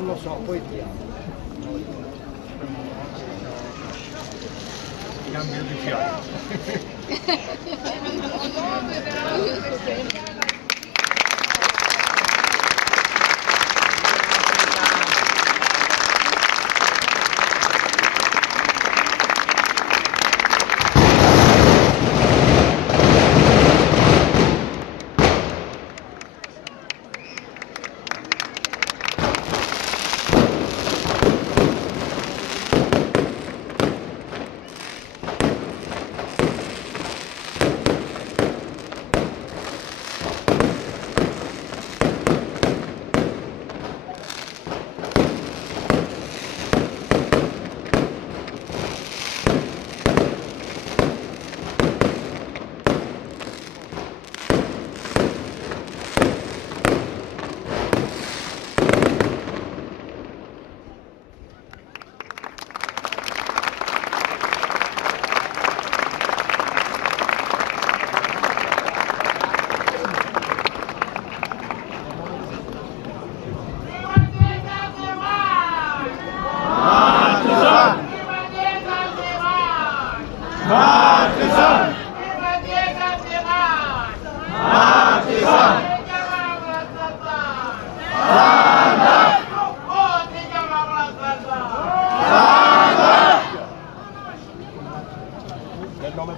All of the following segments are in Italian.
Non lo so, poi vediamo. Cambio di fiato.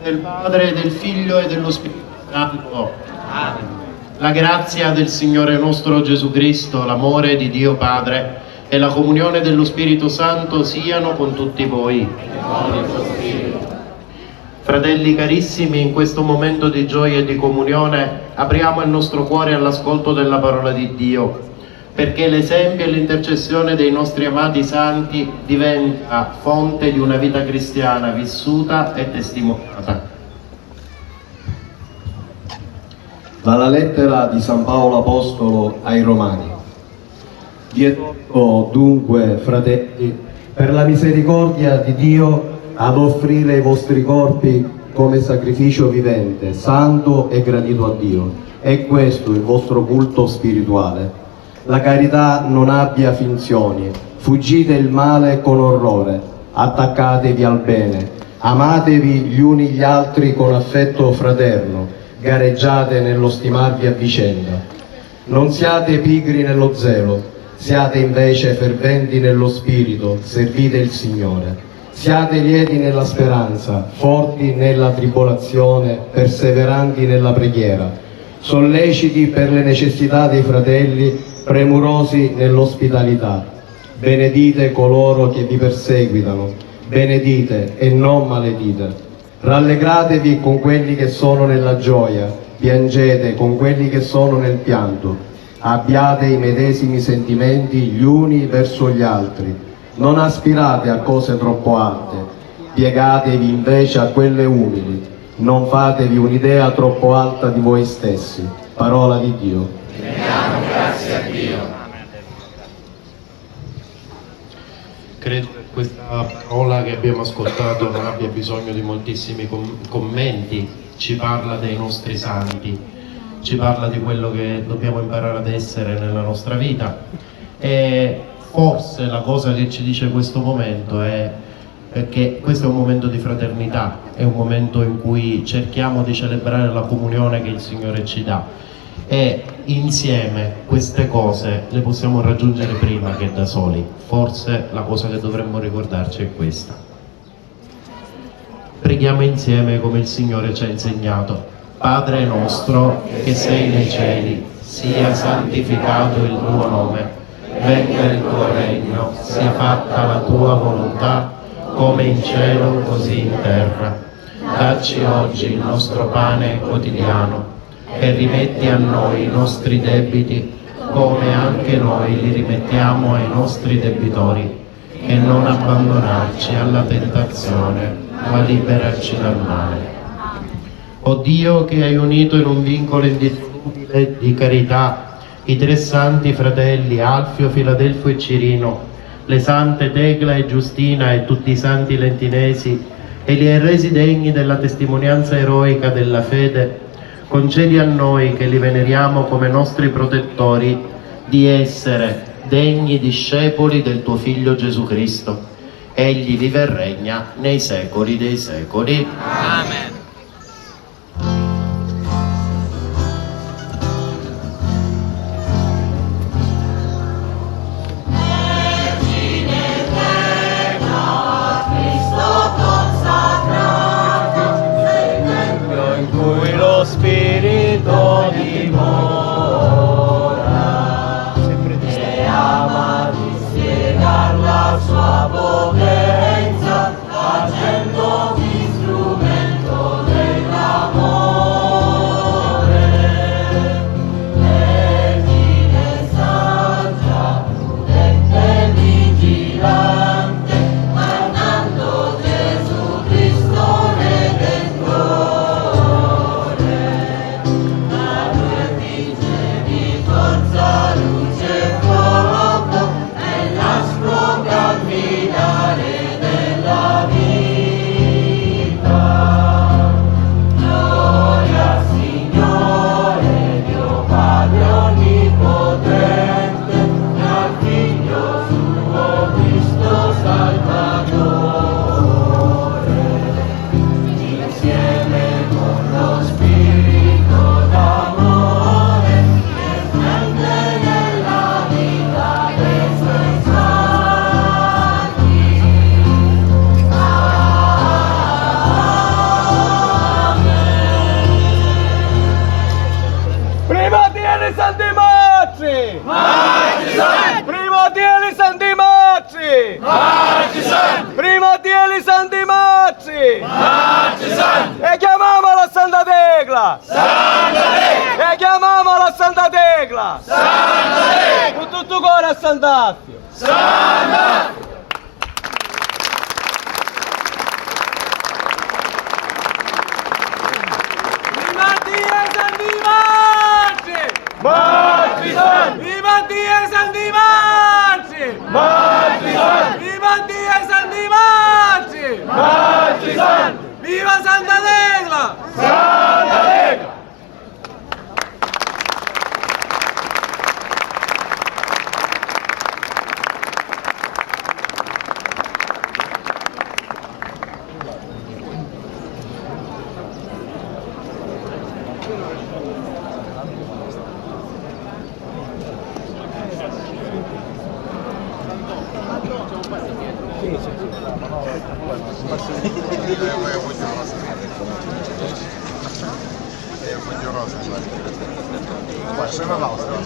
Del Padre, del Figlio e dello Spirito Santo. Amen. La grazia del Signore nostro Gesù Cristo, l'amore di Dio Padre e la comunione dello Spirito Santo siano con tutti voi. Fratelli carissimi, in questo momento di gioia e di comunione apriamo il nostro cuore all'ascolto della parola di Dio, perché l'esempio e l'intercessione dei nostri amati santi diventa fonte di una vita cristiana vissuta e testimoniata. Dalla lettera di San Paolo Apostolo ai Romani. Vi esorto dunque, fratelli, per la misericordia di Dio, ad offrire i vostri corpi come sacrificio vivente, santo e gradito a Dio. È questo il vostro culto spirituale. La carità non abbia finzioni, fuggite il male con orrore, attaccatevi al bene, amatevi gli uni gli altri con affetto fraterno, gareggiate nello stimarvi a vicenda. Non siate pigri nello zelo, siate invece ferventi nello spirito, servite il Signore. Siate lieti nella speranza, forti nella tribolazione, perseveranti nella preghiera, solleciti per le necessità dei fratelli, premurosi nell'ospitalità. Benedite coloro che vi perseguitano, benedite e non maledite. Rallegratevi con quelli che sono nella gioia, piangete con quelli che sono nel pianto. Abbiate i medesimi sentimenti gli uni verso gli altri. Non aspirate a cose troppo alte, piegatevi invece a quelle umili. Non fatevi un'idea troppo alta di voi stessi. Parola di Dio. Rendiamo grazie a Dio. Credo che questa parola che abbiamo ascoltato non abbia bisogno di moltissimi commenti. Ci parla dei nostri santi, ci parla di quello che dobbiamo imparare ad essere nella nostra vita. E forse la cosa che ci dice questo momento è che questo è un momento di fraternità, è un momento in cui cerchiamo di celebrare la comunione che il Signore ci dà, e insieme queste cose le possiamo raggiungere prima che da soli. Forse la cosa che dovremmo ricordarci è questa. Preghiamo insieme come il Signore ci ha insegnato. Padre nostro che sei nei cieli, sia santificato il tuo nome. Venga il tuo regno, sia fatta la tua volontà, come in cielo così in terra. Dacci oggi il nostro pane quotidiano e rimetti a noi i nostri debiti, come anche noi li rimettiamo ai nostri debitori, e non abbandonarci alla tentazione, ma liberaci dal male. O Dio, che hai unito in un vincolo indissolubile di carità i tre santi fratelli Alfio, Filadelfo e Cirino, le sante Tecla e Giustina e tutti i santi lentinesi, e li hai resi degni della testimonianza eroica della fede, concedi a noi che li veneriamo come nostri protettori di essere degni discepoli del tuo Figlio Gesù Cristo. Egli vive e regna nei secoli dei secoli. Amen. E chiamiamola Santa Tecla! E chiamiamola Santa Tecla! Con tutto cuore a Sant'Affio! Viva Dio Santi Marci! Viva Dio Santi Marci! Viva Dio Santi Marci! Viva Santa Tecla! Poi, se non l'altro.